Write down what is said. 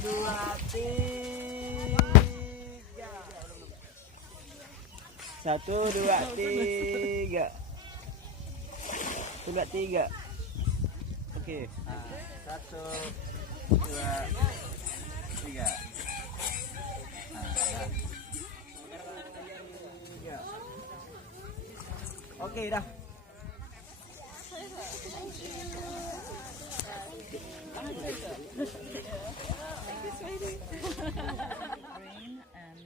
dua, tiga. 1, 2, 3. 1, 2, 3. Okey. 1, 2, 3. Okey dah. Green and